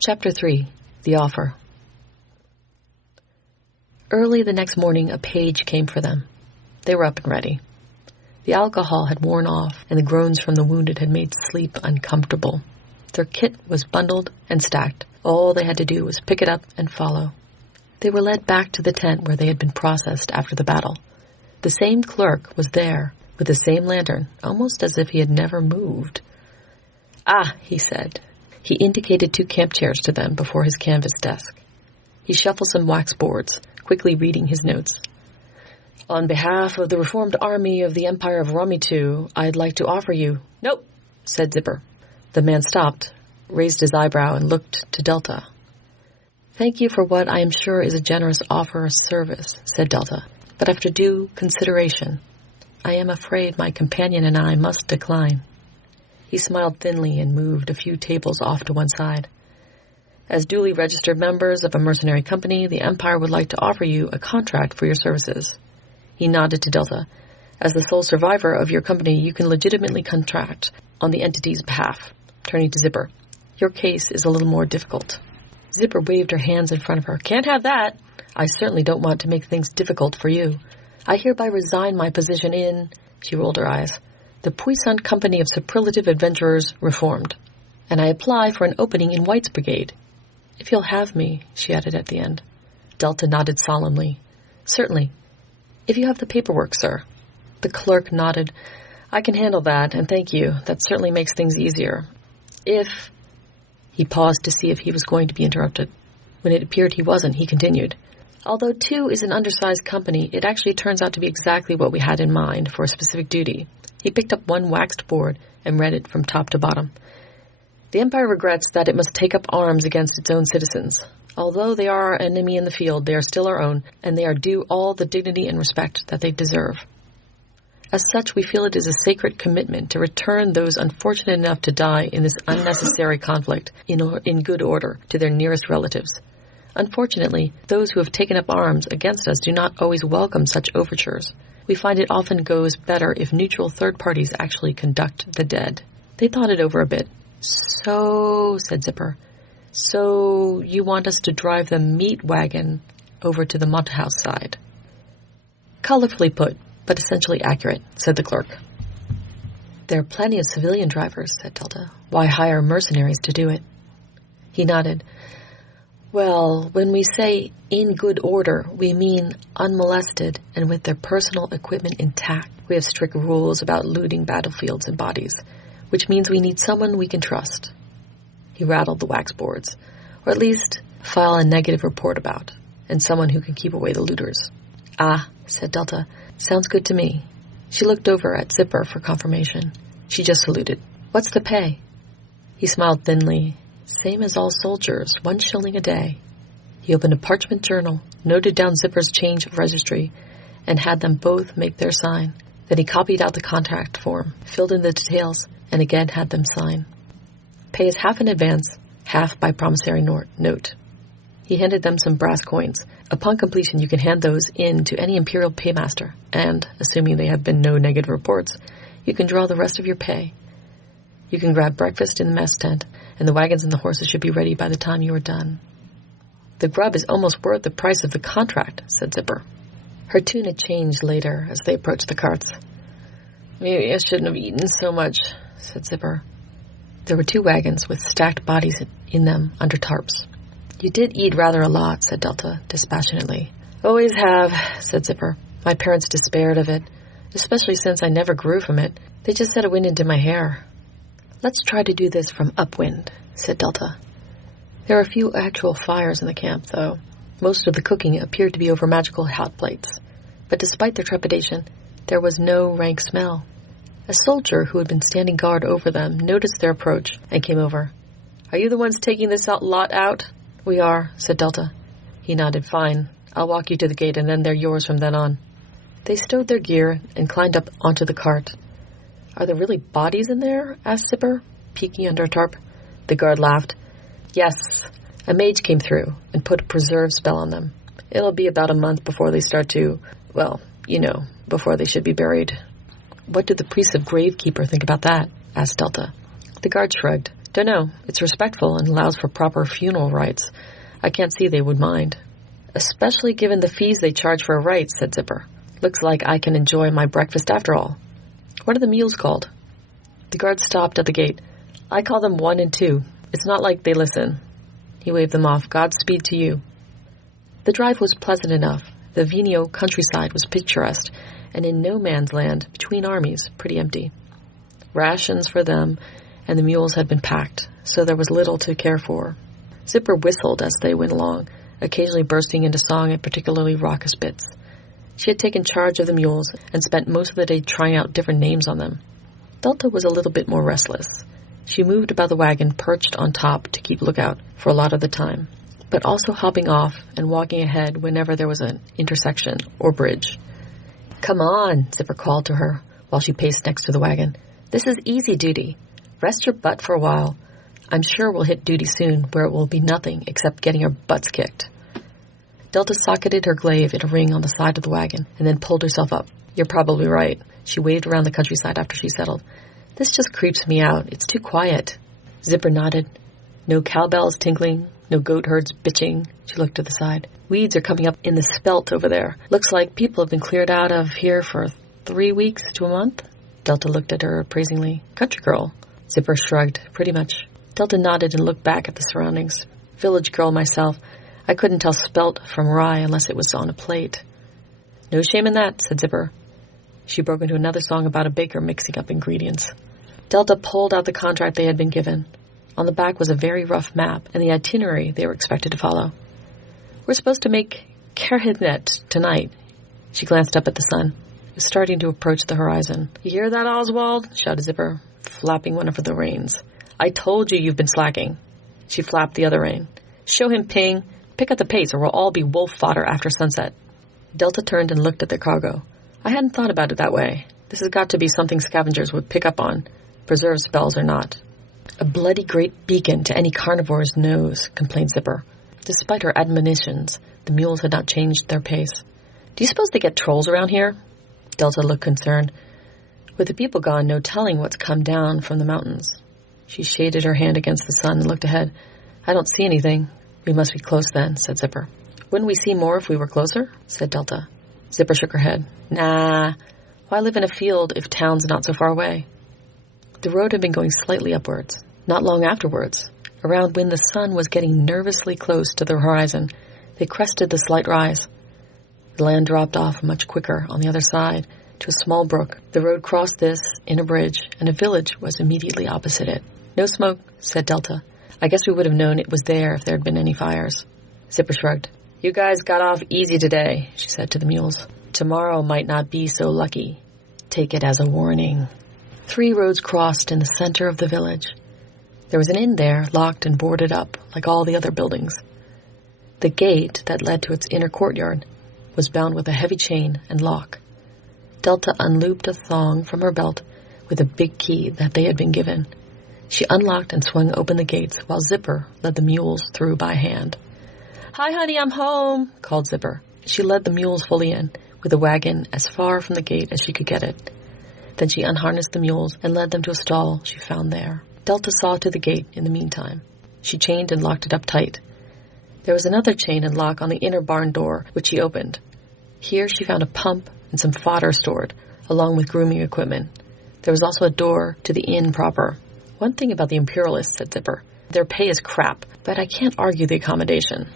Chapter 3. The Offer. Early the next morning, a page came for them. They were up and ready. The alcohol had worn off, and the groans from the wounded had made sleep uncomfortable. Their kit was bundled and stacked. All they had to do was pick it up and follow. They were led back to the tent where they had been processed after the battle. The same clerk was there, with the same lantern, almost as if he had never moved. "Ah," he said. He indicated 2 camp chairs to them before his canvas desk. He shuffled some wax boards, quickly reading his notes. "On behalf of the Reformed Army of the Empire of Romitu, I'd like to offer you—" "Nope," said Zipper. The man stopped, raised his eyebrow, and looked to Delta. "Thank you for what I am sure is a generous offer of service," said Delta. "But after due consideration, I am afraid my companion and I must decline." He smiled thinly and moved a few tables off to one side. "As duly registered members of a mercenary company, the Empire would like to offer you a contract for your services." He nodded to Delta. "As the sole survivor of your company, you can legitimately contract on the entity's behalf." Turning to Zipper, "Your case is a little more difficult." Zipper waved her hands in front of her. "Can't have that. I certainly don't want to make things difficult for you. I hereby resign my position in," she rolled her eyes, "the Puissant Company of Superlative Adventurers Reformed, and I apply for an opening in Wight's Brigade. If you'll have me," she added at the end. Delta nodded solemnly. "Certainly. If you have the paperwork, sir." The clerk nodded. "I can handle that, and thank you. That certainly makes things easier. If—" He paused to see if he was going to be interrupted. When it appeared he wasn't, he continued. "Although 2 is an undersized company, it actually turns out to be exactly what we had in mind for a specific duty." He picked up one waxed board and read it from top to bottom. "The Empire regrets that it must take up arms against its own citizens. Although they are our enemy in the field, they are still our own, and they are due all the dignity and respect that they deserve. As such, we feel it is a sacred commitment to return those unfortunate enough to die in this unnecessary conflict in good order to their nearest relatives. Unfortunately, those who have taken up arms against us do not always welcome such overtures. We find it often goes better if neutral third parties actually conduct the dead." They thought it over a bit. "So," said Zipper, "so you want us to drive the meat wagon over to the mud house side?" "Colorfully put, but essentially accurate," said the clerk. "There are plenty of civilian drivers," said Delta. "Why hire mercenaries to do it?" He nodded. "Well, when we say in good order, we mean unmolested and with their personal equipment intact. We have strict rules about looting battlefields and bodies, which means we need someone we can trust." He rattled the wax boards. "Or at least file a negative report about, and someone who can keep away the looters." "Ah," said Delta. "Sounds good to me." She looked over at Zipper for confirmation. She just saluted. "What's the pay?" He smiled thinly. "Same as all soldiers, 1 shilling a day." He opened a parchment journal, noted down Zipper's change of registry, and had them both make their sign. Then he copied out the contract form, filled in the details, and again had them sign. "Pay is half in advance, half by promissory note." He handed them some brass coins. "Upon completion, you can hand those in to any Imperial paymaster, and, assuming there have been no negative reports, you can draw the rest of your pay. You can grab breakfast in the mess tent, and the wagons and the horses should be ready by the time you are done." "The grub is almost worth the price of the contract," said Zipper. Her tune had changed later as they approached the carts. "Maybe I shouldn't have eaten so much," said Zipper. There were 2 wagons with stacked bodies in them under tarps. "You did eat rather a lot," said Delta dispassionately. "Always have," said Zipper. "My parents despaired of it, especially since I never grew from it. They just said it went into my hair." "Let's try to do this from upwind," said Delta. There were a few actual fires in the camp, though. Most of the cooking appeared to be over magical hot plates. But despite their trepidation, there was no rank smell. A soldier who had been standing guard over them noticed their approach and came over. "Are you the ones taking this lot out?" "We are," said Delta. He nodded. "Fine. I'll walk you to the gate, and then they're yours from then on." They stowed their gear and climbed up onto the cart. "Are there really bodies in there?" asked Zipper, peeking under a tarp. The guard laughed. "Yes. A mage came through and put a preserve spell on them. It'll be about a month before they start to, well, before they should be buried." "What did the priest of Gravekeeper think about that?" asked Delta. The guard shrugged. Dunno. It's respectful and allows for proper funeral rites. I can't see they would mind. Especially given the fees they charge for a rite, said Zipper. Looks like I can enjoy my breakfast after all. What are the mules called? The guard stopped at the gate. I call them 1 and 2. It's not like they listen. He waved them off. Godspeed to you. The drive was pleasant enough. The Venio countryside was picturesque, and in no man's land, between armies, pretty empty. Rations for them and the mules had been packed, so there was little to care for. Zipper whistled as they went along, occasionally bursting into song at particularly raucous bits. She had taken charge of the mules and spent most of the day trying out different names on them. Delta was a little bit more restless. She moved about the wagon perched on top to keep lookout for a lot of the time, but also hopping off and walking ahead whenever there was an intersection or bridge. Come on, Zipper called to her while she paced next to the wagon. This is easy duty. Rest your butt for a while. I'm sure we'll hit duty soon where it will be nothing except getting our butts kicked. Delta socketed her glaive in a ring on the side of the wagon and then pulled herself up. You're probably right. She waved around the countryside after she settled. This just creeps me out. It's too quiet. Zipper nodded. No cowbells tinkling, no goat herds bitching. She looked to the side. Weeds are coming up in the spelt over there. Looks like people have been cleared out of here for 3 weeks to a month. Delta looked at her appraisingly. Country girl. Zipper shrugged. Pretty much. Delta nodded and looked back at the surroundings. Village girl myself. I couldn't tell spelt from rye unless it was on a plate. No shame in that, said Zipper. She broke into another song about a baker mixing up ingredients. Delta pulled out the contract they had been given. On the back was a very rough map and the itinerary they were expected to follow. We're supposed to make Kerhidnet tonight. She glanced up at the sun. It was starting to approach the horizon. You hear that, Oswald? Shouted Zipper, flapping one of the reins. I told you you've been slacking. She flapped the other rein. Show him ping. Pick up the pace or we'll all be wolf fodder after sunset. Delta turned and looked at their cargo. I hadn't thought about it that way. This has got to be something scavengers would pick up on, preserve spells or not. A bloody great beacon to any carnivore's nose, complained Zipper. Despite her admonitions, the mules had not changed their pace. Do you suppose they get trolls around here? Delta looked concerned. With the people gone, no telling what's come down from the mountains. She shaded her hand against the sun and looked ahead. I don't see anything. We must be close then, said Zipper. Wouldn't we see more if we were closer? Said Delta. Zipper shook her head. Nah. Why live in a field if town's not so far away? The road had been going slightly upwards. Not long afterwards, around when the sun was getting nervously close to the horizon, they crested the slight rise. The land dropped off much quicker on the other side to a small brook. The road crossed this in a bridge, and a village was immediately opposite it. No smoke, said Delta. I guess we would have known it was there if there had been any fires. Zipper shrugged. You guys got off easy today, she said to the mules. Tomorrow might not be so lucky. Take it as a warning. 3 roads crossed in the center of the village. There was an inn there, locked and boarded up, like all the other buildings. The gate that led to its inner courtyard was bound with a heavy chain and lock. Delta unlooped a thong from her belt with a big key that they had been given. She unlocked and swung open the gates while Zipper led the mules through by hand. Hi, honey, I'm home, called Zipper. She led the mules fully in, with the wagon as far from the gate as she could get it. Then she unharnessed the mules and led them to a stall she found there. Delta saw to the gate in the meantime. She chained and locked it up tight. There was another chain and lock on the inner barn door, which she opened. Here she found a pump and some fodder stored, along with grooming equipment. There was also a door to the inn proper. One thing about the Imperialists, said Zipper. Their pay is crap, but I can't argue the accommodation.